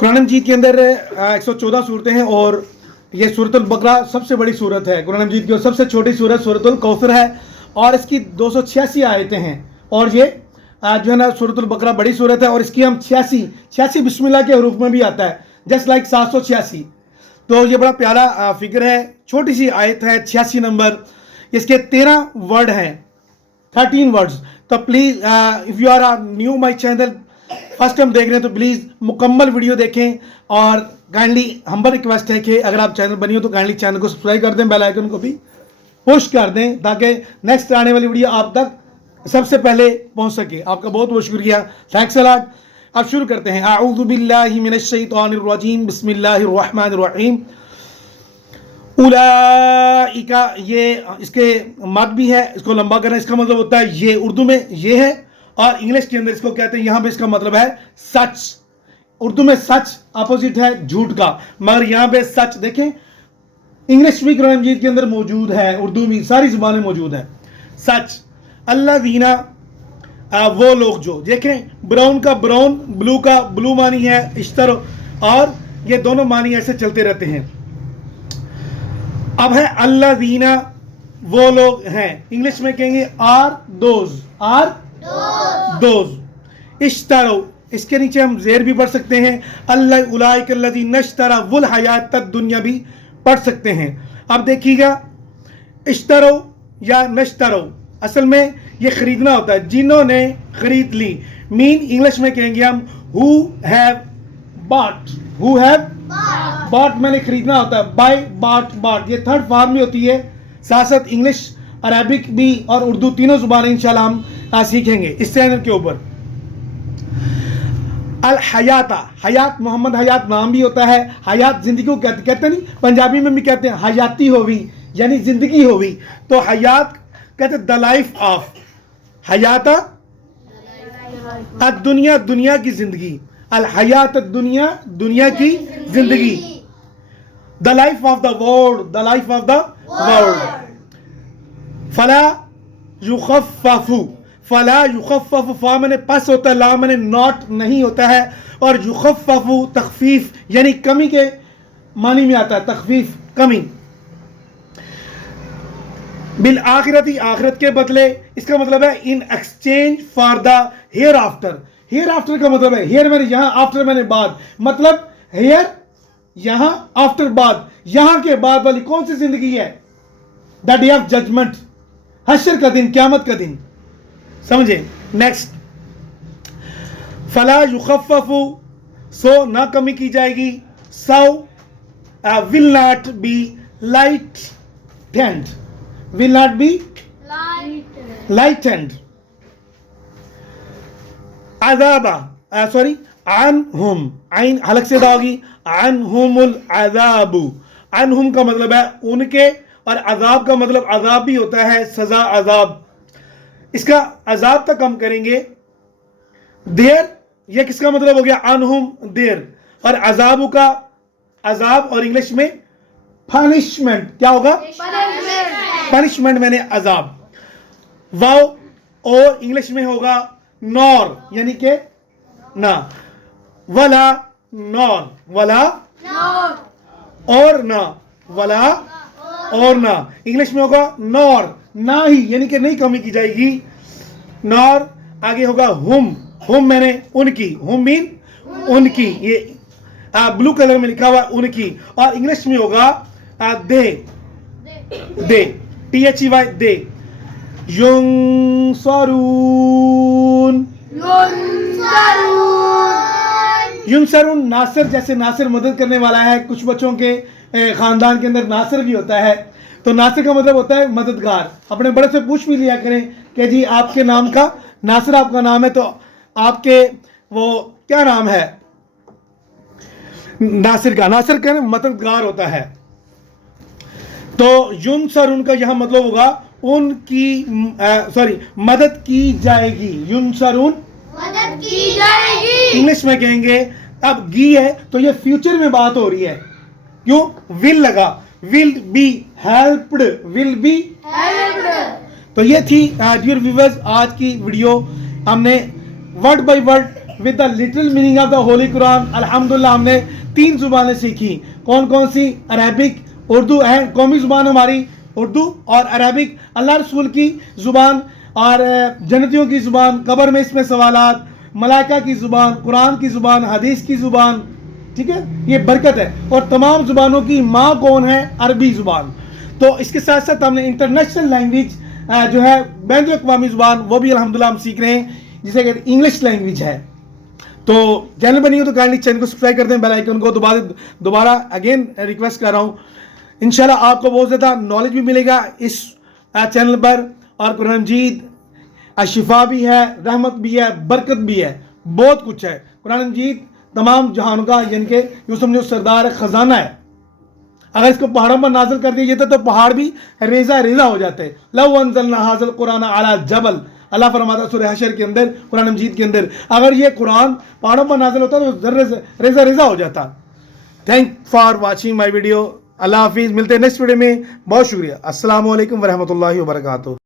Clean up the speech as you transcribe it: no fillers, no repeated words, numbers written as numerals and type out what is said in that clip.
कुरान मजीद के अंदर 114 सूरतें हैं और ये सूरतुल बकरा सबसे बड़ी सूरत है कुरान मजीद की, और सबसे छोटी सूरत सूरतुल कौसर है और इसकी 286 आयतें हैं। और ये जो है ना सूरतुल बकरा बड़ी सूरत है और इसकी हम 86 बिस्मिल्लाह के हरूफ में भी आता है, जस्ट लाइक 786। तो ये बड़ा प्यारा फिगर है, छोटी सी आयत है, 86 नंबर। इसके 13 वर्ड हैं, 13 वर्ड्स। तो please if you are new my channel, first time देख रहे हैं तो प्लीज़ मुकम्मल वीडियो देखें और काइंडली हम्बल रिक्वेस्ट है कि अगर आप चैनल बनी हो तो काइंडली चैनल को सब्सक्राइब कर दें, बेल आइकन को भी पुश कर दें ताकि नेक्स्ट आने वाली वीडियो आप तक सबसे पहले पहुंच सके। आपका बहुत बहुत शुक्रिया, थैंक्स अ लॉट। अब शुरू करते हैं। अऊज़ु बिल्लाहि मिनश शैतानिर रजीम, बिस्मिल्लाहिर रहमानिर रहीम। उलाइका, ये इसके मद भी है, इसको लंबा करना, इसका मतलब होता है ये, उर्दू में ये है और इंग्लिश के अंदर इसको कहते हैं, यहाँ पे इसका मतलब है सच। उर्दू में सच अपोजिट है झूठ का, मगर यहाँ पे सच देखें, इंग्लिश भी कुरान मजीद के अंदर मौजूद है, उर्दू भी, सारी जुबानें मौजूद है। सच अल्लाज़ीना, वो लोग जो, देखें ब्राउन का ब्राउन, ब्लू का ब्लू मानी है इश्तर, और ये दोनों मानी ऐसे चलते रहते हैं। अब है अल्लाज़ीना, वो लोग हैं, इंग्लिश में कहेंगे आर दोज। इश्तरो, इसके नीचे हम जेर भी पढ़ सकते हैं, अल्लाह उलाइका अल्लज़ीना इश्तरा वुल हयात दुनिया भी पढ़ सकते हैं। अब देखिएगा, इश्तरो या नश्तरो, असल में ये खरीदना होता है, जिन्होंने खरीद ली। मीन इंग्लिश में कहेंगे हम हु हैव बॉट, मैंने खरीदना होता है, बाय बॉट, ये थर्ड फॉर्म में होती है। साथ साथ इंग्लिश, अरबिक भी और उर्दू तीनों जुबानें इंशाल्लाह हम सीखेंगे इस चैनल के ऊपर। अल हयाता, हयात मोहम्मद हयात नाम भी होता है, हयात जिंदगी को कहते नहीं, पंजाबी में भी कहते हैं हयाती होवी, यानी जिंदगी होवी। तो हयात कहते द लाइफ ऑफ, हयाता दुनिया, दुनिया की जिंदगी, अल हयात दुनिया, दुनिया की जिंदगी, the life of the world, the life of the world. फला युखफ़फ़ु, फला युखफ़फ़ु, फा मैंने पस होता है, ला मैंने नॉट नहीं होता है, और युखफ़फ़ु तखफीफ यानी कमी के मानी में आता है, तखफीफ कमी। बिल आखिरती, आखिरत के बदले, इसका मतलब है in exchange for the hereafter. Hereafter का मतलब है, हेयर मैंने यहाँ, आफ्टर मैंने बाद, मतलब हेयर यहाँ, आफ्टर बाद, यहाँ के बाद वाली कौन सी जिंदगी है? द डे ऑफ जजमेंट, हश्र का दिन, क़यामत का दिन, समझे। नेक्स्ट, फला युखफ़फ़ु, सो ना कमी की जाएगी, so will not be lightened, will not be lightened। अज़ाबा, सॉरी, अनहुम, आइन हलक से अदा होगी, अनहुमुल अज़ाबु, अनहुम का मतलब है उनके, और अज़ाब का मतलब अज़ाब भी होता है, सजा, अज़ाब। इसका अज़ाब तक हम करेंगे देर, यह किसका मतलब हो गया? अनहुम देर, और अज़ाबु का अज़ाब और इंग्लिश में पनिशमेंट, क्या होगा? पनिशमेंट मैंने अजाब। वाओ और इंग्लिश में होगा नौर, यानी के ना, वला नौर, वला और ना, वला और ना, इंग्लिश में होगा नौर, ना ही, यानी कि नहीं कमी की जाएगी, नौर। आगे होगा हुम मैंने उनकी, हुम मीन उनकी, ये ब्लू कलर में लिखा हुआ उनकी, और इंग्लिश में होगा दे, THEY, दे। युनसरून, नासिर, जैसे नासिर मदद करने वाला है, कुछ बच्चों के खानदान के अंदर नासिर भी होता है, तो नासिर का मतलब होता है मददगार। अपने बड़े से पूछ भी लिया करें कि जी आपके नाम का, नासिर आपका नाम है, तो आपके वो क्या नाम है नासिर का? नासिर का मददगार होता है। तो युनसरून का यहां मतलब होगा उनकी, सॉरी, मदद की जाएगी, युनसरून मदद की जाएगी। इंग्लिश में कहेंगे, अब गी है तो ये फ्यूचर में बात हो रही है, क्यों? विल लगा, will be helped, will be helped. तो ये थी डियर व्यूअर्स आज की वीडियो। हमने word by word with the little meaning of the Holi Quran. अल्हम्दुलिल्लाह हमने 3 जुबानें सीखी। कौन कौन सी? अरबिक, उर्दू है, कौमी जुबान हमारी उर्दू और अरबिक, अल्लाह रसूल की जुबान और जन्नतियों की जुबान, कब्र में इसमें सवालात, मलाइका की जुबान, कुरान की जुबान, हदीस की जुबान। ठीक है, ये बरकत है। और तमाम जुबानों की माँ कौन है? अरबी जुबान। तो इसके साथ साथ हमने इंटरनेशनल लैंग्वेज जो है बैन अवी जुबान वो भी अल्हम्दुलिल्लाह हम सीख रहे हैं, जिसे कहते इंग्लिश लैंग्वेज है। तो चैनल बनी हो तो काइंडली चैनल को सब्सक्राइब कर दें, बेल आइकन को दोबारा अगेन रिक्वेस्ट कर रहा हूँ। इंशाल्लाह आपको बहुत ज़्यादा नॉलेज भी मिलेगा इस चैनल पर। और कुरान मजीद शिफा भी है, रहमत भी है, बरकत भी है, बहुत कुछ है। कुरान मजीद तमाम जहानों का यानी कि यूँ समझो सरदार खजाना है। अगर इसको पहाड़ों पर नाजिल कर दिया जाता तो पहाड़ भी रेजा रेजा हो जाते। लव अनज़लना हाज़ल कुरान अला जबल, अल्लाह फरमाता सूरह हशर के अंदर, कुरान मजीद के अंदर, अगर ये कुरान पहाड़ों पर नाजिल होता तो रेजा रेजा हो जाता। Thank for watching my video. अल्लाह हाफिज़। मिलते हैं नेक्स्ट वीडियो में। बहुत शुक्रिया। अस्सलाम वालेकुम वरहमतुल्लाहि वबरकातुहू।